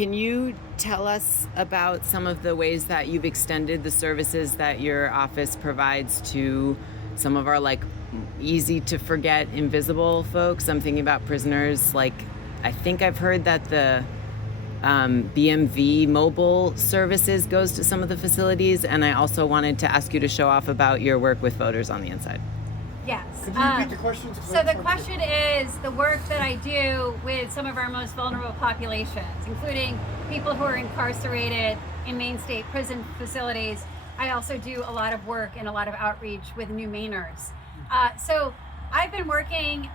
can you tell us about some of the ways that you've extended the services that your office provides to some of our easy to forget invisible folks? I'm thinking about prisoners. I think I've heard that the BMV mobile services goes to some of the facilities, and I also wanted to ask you to show off about your work with voters on the inside. Yes. Could you repeat the question? So the question is the work that I do with some of our most vulnerable populations, including people who are incarcerated in Maine state prison facilities. I also do a lot of work and a lot of outreach with new Mainers. So I've been working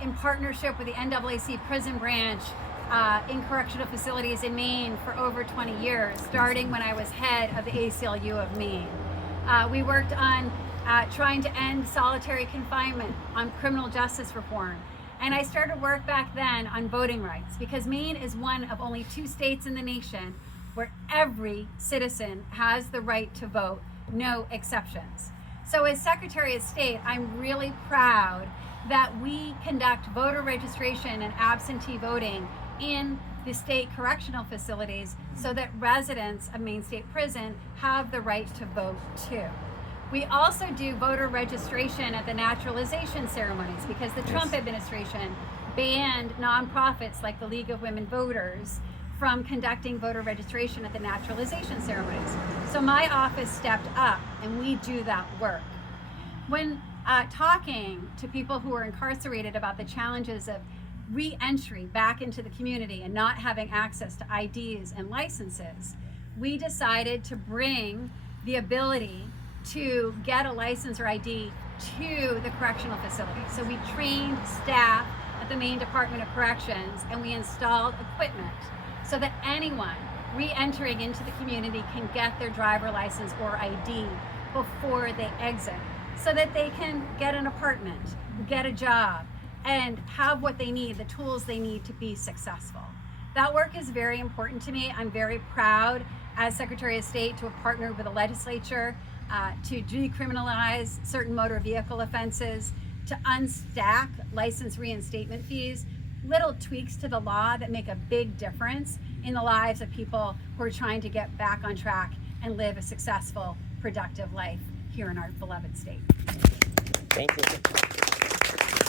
in partnership with the NAAC prison branch in correctional facilities in Maine for over 20 years, starting when I was head of the ACLU of Maine. We worked on trying to end solitary confinement, on criminal justice reform. And I started work back then on voting rights, because Maine is one of only 2 states in the nation where every citizen has the right to vote, no exceptions. So as Secretary of State, I'm really proud that we conduct voter registration and absentee voting in the state correctional facilities so that residents of Maine State Prison have the right to vote too. We also do voter registration at the naturalization ceremonies, because the Trump administration banned nonprofits like the League of Women Voters from conducting voter registration at the naturalization ceremonies. So my office stepped up and we do that work. When talking to people who are incarcerated about the challenges of re-entry back into the community and not having access to IDs and licenses, we decided to bring the ability to get a license or ID to the correctional facility. So we trained staff at the Maine Department of Corrections, and we installed equipment so that anyone re-entering into the community can get their driver license or ID before they exit, so that they can get an apartment, get a job, and have what they need, the tools they need to be successful. That work is very important to me. I'm very proud as Secretary of State to have partnered with the legislature to decriminalize certain motor vehicle offenses, to unstack license reinstatement fees, little tweaks to the law that make a big difference in the lives of people who are trying to get back on track and live a successful, productive life here in our beloved state. Thank you.